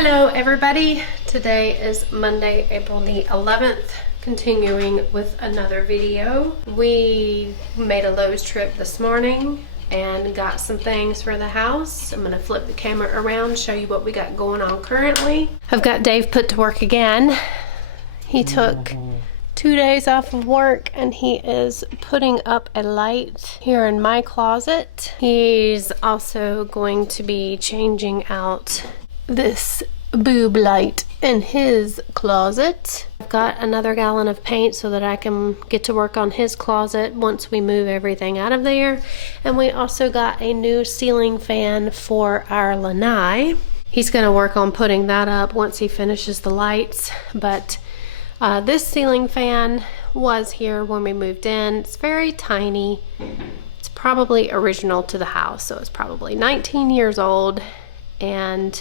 Hello everybody, today is Monday, April the 11th, continuing with another video. We made a Lowe's trip this morning and got some things for the house. I'm gonna flip the camera around, show you what we got going on currently. I've got Dave put to work again. He took 2 days off of work and he is putting up a light here in my closet. He's also going to be changing out this boob light in his closet. I've got another gallon of paint so that I can get to work on his closet once we move everything out of there. And we also got a new ceiling fan for our lanai. He's going to work on putting that up once he finishes the lights. But this ceiling fan was here when we moved in. It's very tiny. It's probably original to the house, so it's probably 19 years old. And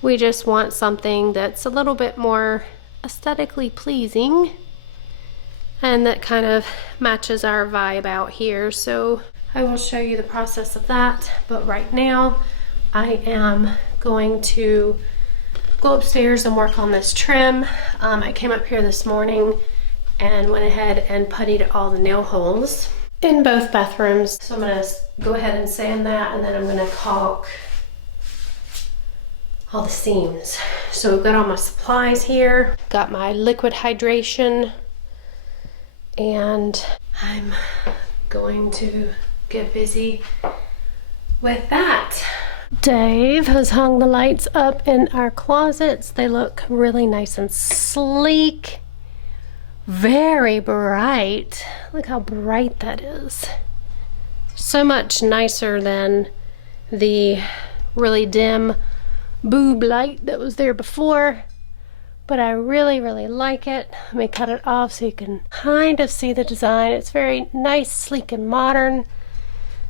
we just want something that's a little bit more aesthetically pleasing and that kind of matches our vibe out here. So I will show you the process of that. But right now I am going to go upstairs and work on this trim. I came up here this morning and went ahead and puttied all the nail holes in both bathrooms. So I'm gonna go ahead and sand that, and then I'm gonna caulk all the seams. So we've got all my supplies here. Got my liquid hydration, and I'm going to get busy with that. Dave has hung the lights up in our closets. They look really nice and sleek. Very bright. Look how bright that is. So much nicer than the really dim boob light that was there before, but I really like it. Let me cut it off so you can kind of see the design. It's very nice, sleek, and modern.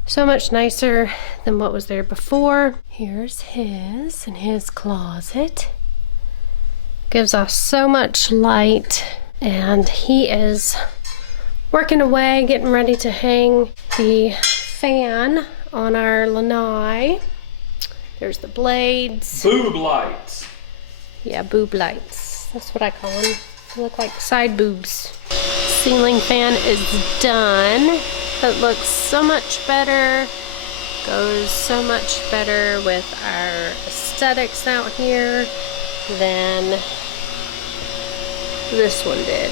So much nicer than what was there before. Here's his in his closet. Gives off so much light, and he is working away, getting ready to hang the fan on our lanai. There's the blades. Boob lights. Yeah, boob lights. That's what I call them. They look like side boobs. Ceiling fan is done. It looks so much better. Goes so much better with our aesthetics out here than this one did.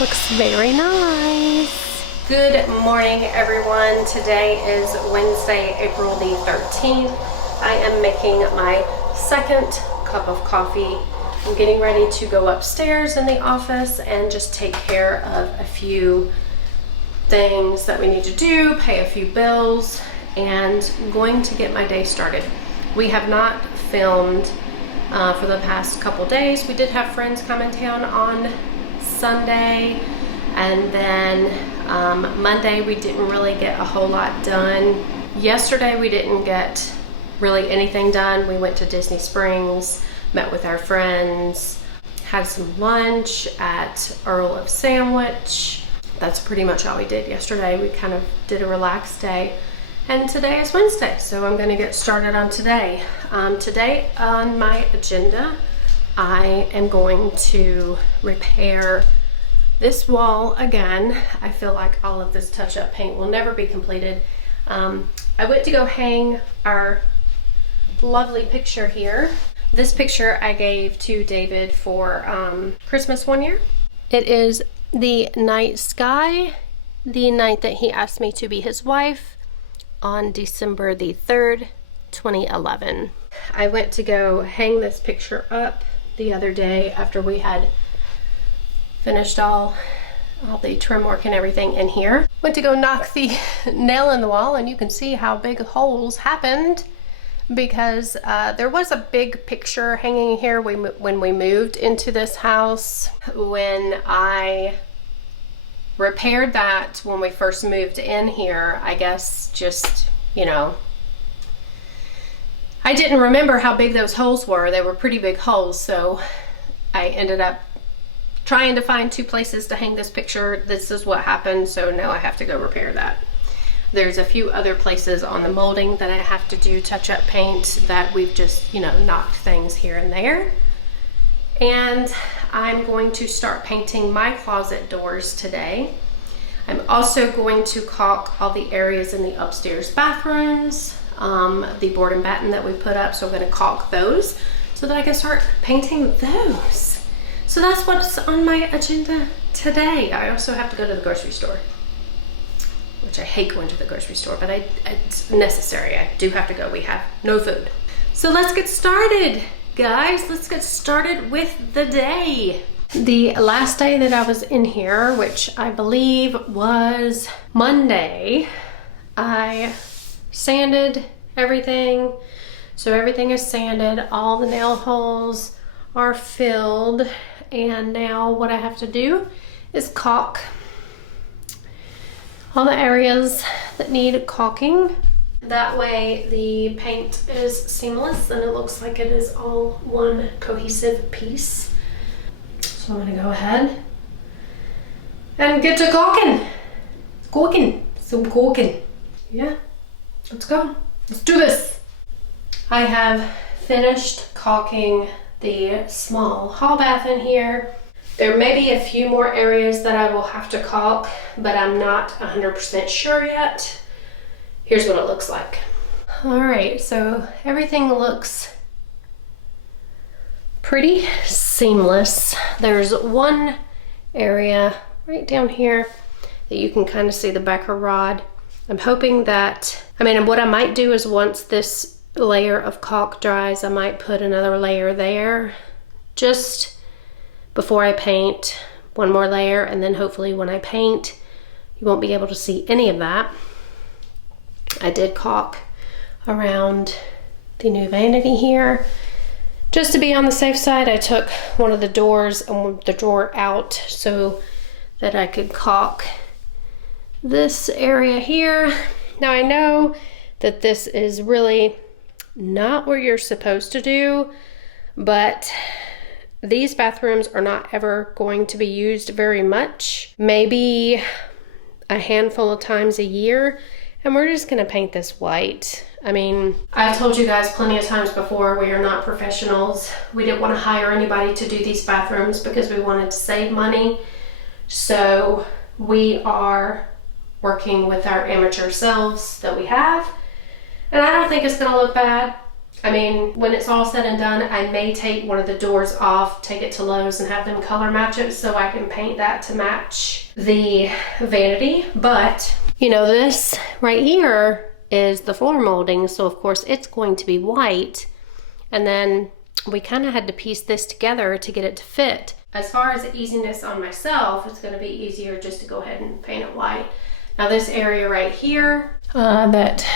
Looks very nice. Good morning, everyone. Today is Wednesday, April the 13th. I am making my second cup of coffee. I'm getting ready to go upstairs in the office and just take care of a few things that we need to do, pay a few bills, and I'm going to get my day started. We have not filmed for the past couple days. We did have friends come in town on Sunday, and then Monday we didn't really get a whole lot done. Yesterday we didn't get really anything done. We went to Disney Springs, met with our friends, had some lunch at Earl of Sandwich. That's pretty much all we did yesterday. We kind of did a relaxed day. And today is Wednesday, so I'm gonna get started on today. Today on my agenda, I am going to repair this wall again. I feel like all of this touch-up paint will never be completed. I went to go hang our lovely picture here. This picture I gave to David for Christmas one year. It is the night sky, the night that he asked me to be his wife on December the 3rd, 2011. I went to go hang this picture up the other day after we had finished all the trim work and everything in here. Went to go knock the nail in the wall, and you can see how big holes happened because there was a big picture hanging here when we moved into this house. When I repaired that when we first moved in here, I guess just, you know, I didn't remember how big those holes were. They were pretty big holes, so I ended up trying to find two places to hang this picture. This is what happened, so now I have to go repair that. There's a few other places on the molding that I have to do touch-up paint that we've just, you know, knocked things here and there. And I'm going to start painting my closet doors today. I'm also going to caulk all the areas in the upstairs bathrooms, the board and batten that we put up, so I'm going to caulk those so that I can start painting those. So that's what's on my agenda today. I also have to go to the grocery store, which I hate going to the grocery store, but it's necessary. I do have to go. We have no food. So let's get started, guys. Let's get started with the day. The last day that I was in here, which I believe was Monday, I sanded everything. So everything is sanded. All the nail holes are filled. And now what I have to do is caulk all the areas that need caulking. That way the paint is seamless and it looks like it is all one cohesive piece. So I'm gonna go ahead and get to caulking. Some caulking. Yeah, let's go. Let's do this. I have finished caulking the small hall bath in here. There may be a few more areas that I will have to caulk, but I'm not 100% sure yet. Here's what it looks like. All right, so everything looks pretty seamless. There's one area right down here that you can kind of see the backer rod. I'm hoping that, what I might do is once this layer of caulk dries, I might put another layer there just before I paint, one more layer, and then hopefully when I paint, you won't be able to see any of that. I did caulk around the new vanity here. Just to be on the safe side, I took one of the doors and the drawer out so that I could caulk this area here. Now I know that this is really not what you're supposed to do, but these bathrooms are not ever going to be used very much, maybe a handful of times a year, and we're just gonna paint this white. I've told you guys plenty of times before, we are not professionals. We didn't want to hire anybody to do these bathrooms because we wanted to save money. So we are working with our amateur selves that we have. And I don't think it's gonna look bad. When it's all said and done, I may take one of the doors off, take it to Lowe's and have them color match it so I can paint that to match the vanity. But, this right here is the floor molding, so of course it's going to be white. And then we kind of had to piece this together to get it to fit. As far as the easiness on myself, it's gonna be easier just to go ahead and paint it white. Now this area right here that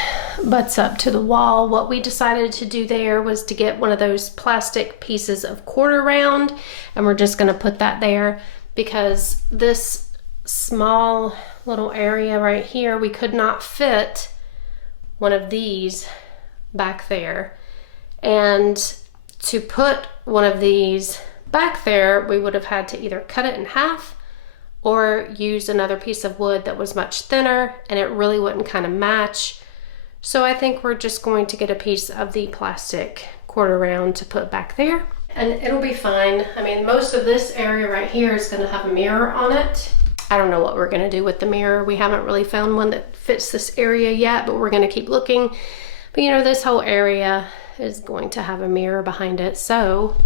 butts up to the wall, what we decided to do there was to get one of those plastic pieces of quarter round, and we're just gonna put that there because this small little area right here, we could not fit one of these back there. And to put one of these back there, we would have had to either cut it in half or use another piece of wood that was much thinner, and it really wouldn't kind of match. So I think we're just going to get a piece of the plastic quarter round to put back there, and it'll be fine. Most of this area right here is gonna have a mirror on it. I don't know what we're gonna do with the mirror. We haven't really found one that fits this area yet, but we're gonna keep looking. But this whole area is going to have a mirror behind it, so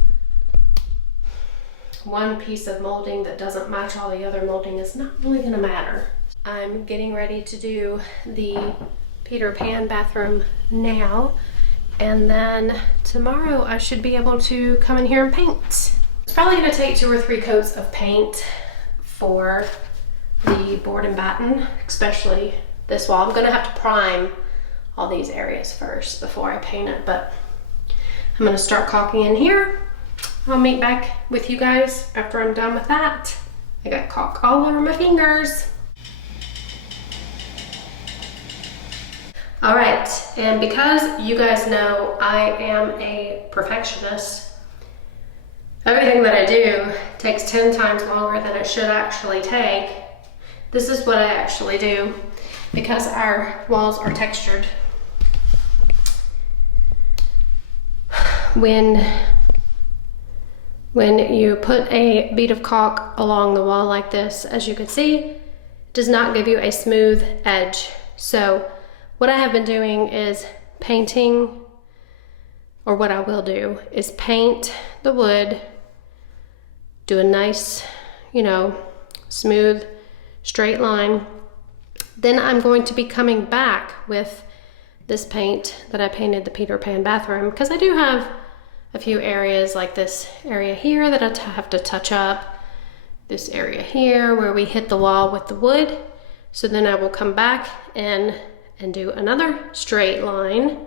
one piece of molding that doesn't match all the other molding is not really gonna matter. I'm getting ready to do the Peter Pan bathroom now, and then tomorrow I should be able to come in here and paint. It's probably gonna take 2 or 3 coats of paint for the board and batten, especially this wall. I'm gonna have to prime all these areas first before I paint it, but I'm gonna start caulking in here. I'll meet back with you guys after I'm done with that. I got caulk all over my fingers. All right, and because you guys know I am a perfectionist, everything that I do takes 10 times longer than it should actually take. This is what I actually do. because our walls are textured. When you put a bead of caulk along the wall like this, as you can see, it does not give you a smooth edge. So what I have been doing is painting, or what I will do is paint the wood, do a nice, you know, smooth, straight line. Then I'm going to be coming back with this paint that I painted the Peter Pan bathroom, because I do have a few areas like this area here that I have to touch up. This area here where we hit the wall with the wood. So then I will come back in and do another straight line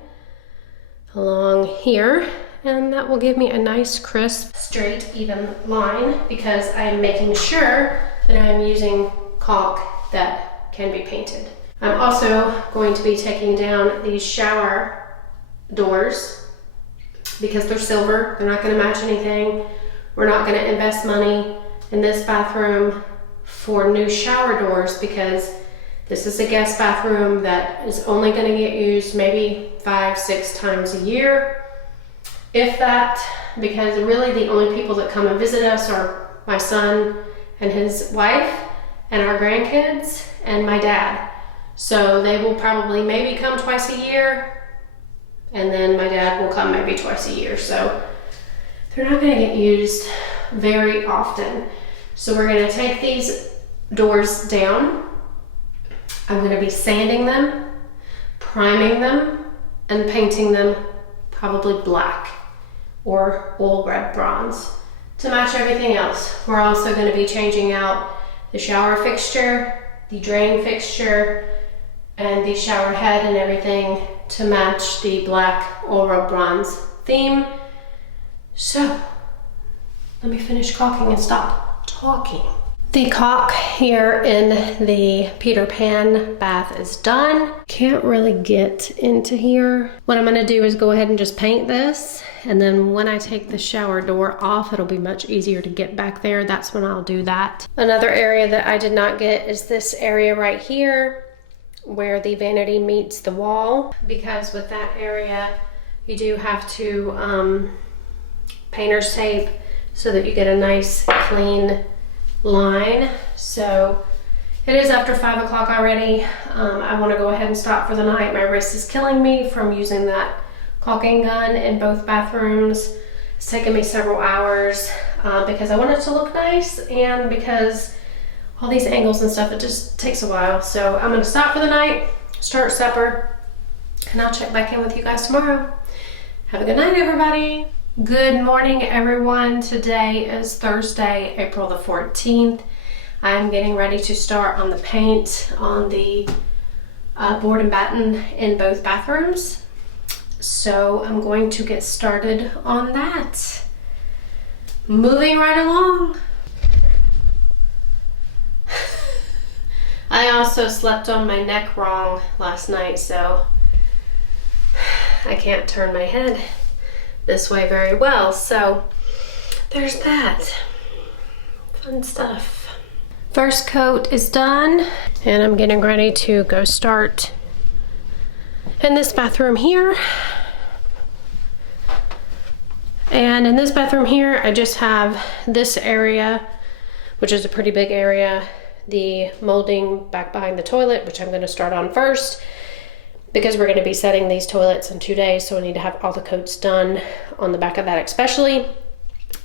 along here, and that will give me a nice crisp straight even line, because I'm making sure that I'm using caulk that can be painted. I'm also going to be taking down these shower doors because they're silver. They're not going to match anything. We're not going to invest money in this bathroom for new shower doors, because this is a guest bathroom that is only going to get used maybe 5-6 times a year, if that, because really the only people that come and visit us are my son and his wife and our grandkids and my dad. So they will probably maybe come twice a year, and then my dad will come maybe twice a year. So they're not going to get used very often. So we're going to take these doors down. I'm going to be sanding them, priming them, and painting them probably black or oil red bronze to match everything else. We're also going to be changing out the shower fixture, the drain fixture, and the shower head and everything to match the black oil red bronze theme. So let me finish caulking and stop talking. The caulk here in the Peter Pan bath is done. Can't really get into here. What I'm gonna do is go ahead and just paint this, and then when I take the shower door off, it'll be much easier to get back there. That's when I'll do that. Another area that I did not get is this area right here where the vanity meets the wall, because with that area you do have to painter's tape so that you get a nice clean line. So it is after 5 o'clock already. I want to go ahead and stop for the night. My wrist is killing me from using that caulking gun in both bathrooms. It's taken me several hours because I want it to look nice, and because all these angles and stuff, it just takes a while. So I'm going to stop for the night, start supper, and I'll check back in with you guys tomorrow. Have a good night, everybody. Good morning, everyone. Today is Thursday, April the 14th. I'm getting ready to start on the paint on the board and batten in both bathrooms. So I'm going to get started on that. Moving right along. I also slept on my neck wrong last night, so I can't turn my head this way very well. So there's that. Fun stuff. First coat is done, and I'm getting ready to go start in this bathroom here. And in this bathroom here, I just have this area, which is a pretty big area, the molding back behind the toilet, which I'm going to start on first, because we're going to be setting these toilets in 2 days, so I need to have all the coats done on the back of that especially.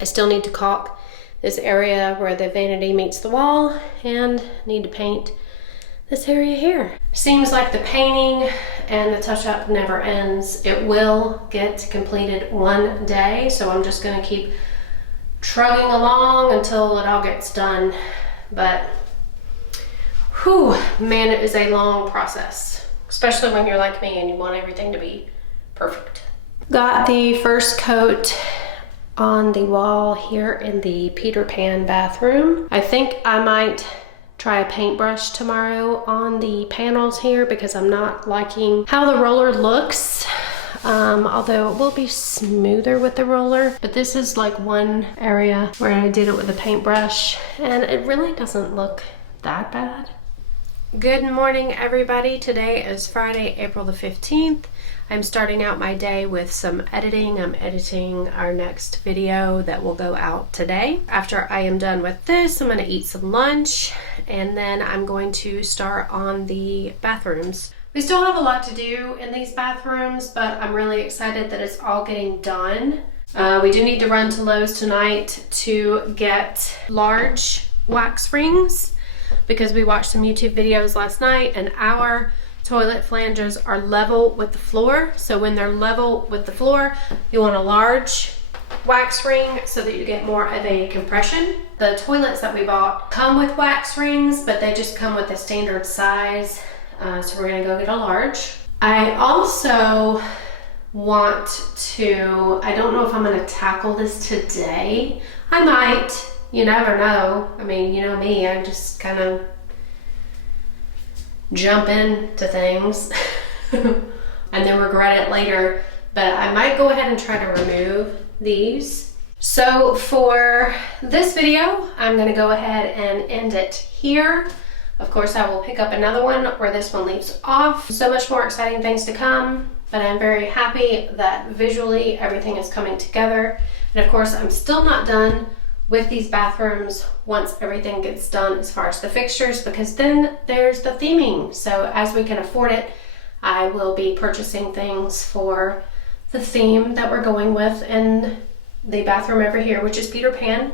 I still need to caulk this area where the vanity meets the wall, and need to paint this area here. Seems like the painting and the touch-up never ends. It will get completed one day, so I'm just going to keep trugging along until it all gets done. But whew, man, it is a long process, especially when you're like me and you want everything to be perfect. Got the first coat on the wall here in the Peter Pan bathroom. I think I might try a paintbrush tomorrow on the panels here, because I'm not liking how the roller looks. Although it will be smoother with the roller. But this is like one area where I did it with a paintbrush, and it really doesn't look that bad. Good morning, everybody. Today is Friday, April the 15th. I'm starting out my day with some editing. I'm editing our next video that will go out today. After I am done with this, I'm going to eat some lunch, and then I'm going to start on the bathrooms. We still have a lot to do in these bathrooms, but I'm really excited that it's all getting done. We do need to run to Lowe's tonight to get large wax rings, because we watched some YouTube videos last night and our toilet flanges are level with the floor. So when they're level with the floor, you want a large wax ring so that you get more of a compression. The toilets that we bought come with wax rings, but they just come with a standard size. So we're gonna go get a large. I also want to, I don't know if I'm gonna tackle this today. I might. You never know. I mean, you know me, I just kind of jump into things and then regret it later. But I might go ahead and try to remove these. So for this video, I'm going to go ahead and end it here. Of course, I will pick up another one where this one leaves off. So much more exciting things to come, but I'm very happy that visually everything is coming together. And of course, I'm still not done with these bathrooms once everything gets done as far as the fixtures, because then there's the theming. So as we can afford it, I will be purchasing things for the theme that we're going with in the bathroom over here, which is Peter Pan,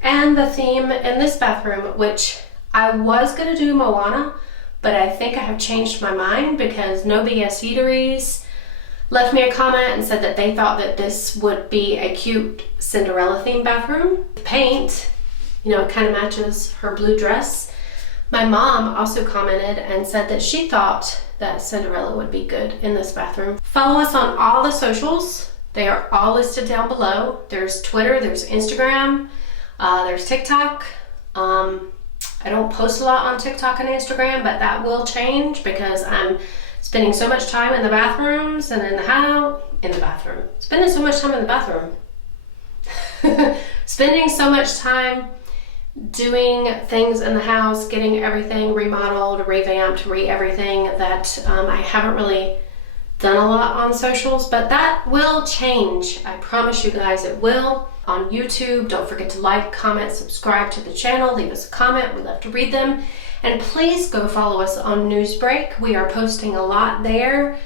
and the theme in this bathroom, which I was gonna do Moana, but I think I have changed my mind because No BS Eateries left me a comment and said that they thought that this would be a cute Cinderella themed bathroom. The paint, you know, it kind of matches her blue dress. My mom also commented and said that she thought that Cinderella would be good in this bathroom. Follow us on all the socials. They are all listed down below. There's Twitter, there's Instagram, there's TikTok. I don't post a lot on TikTok and Instagram, but that will change because I'm spending so much time in the bathrooms and spending so much time in the bathroom. Spending so much time doing things in the house, getting everything remodeled, revamped, everything that I haven't really done a lot on socials, but that will change. I promise you guys it will. On YouTube, don't forget to like, comment, subscribe to the channel, leave us a comment. We love to read them. And please go follow us on Newsbreak. We are posting a lot there,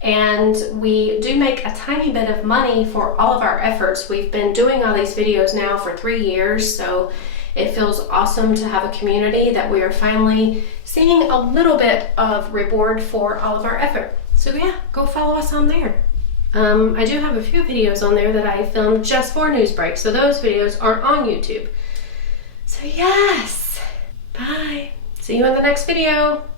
and we do make a tiny bit of money for all of our efforts. We've been doing all these videos now for 3 years, so it feels awesome to have a community that we are finally seeing a little bit of reward for all of our effort. So yeah, go follow us on there. I do have a few videos on there that I filmed just for Newsbreak, so those videos aren't on YouTube. So yes, bye. See you in the next video.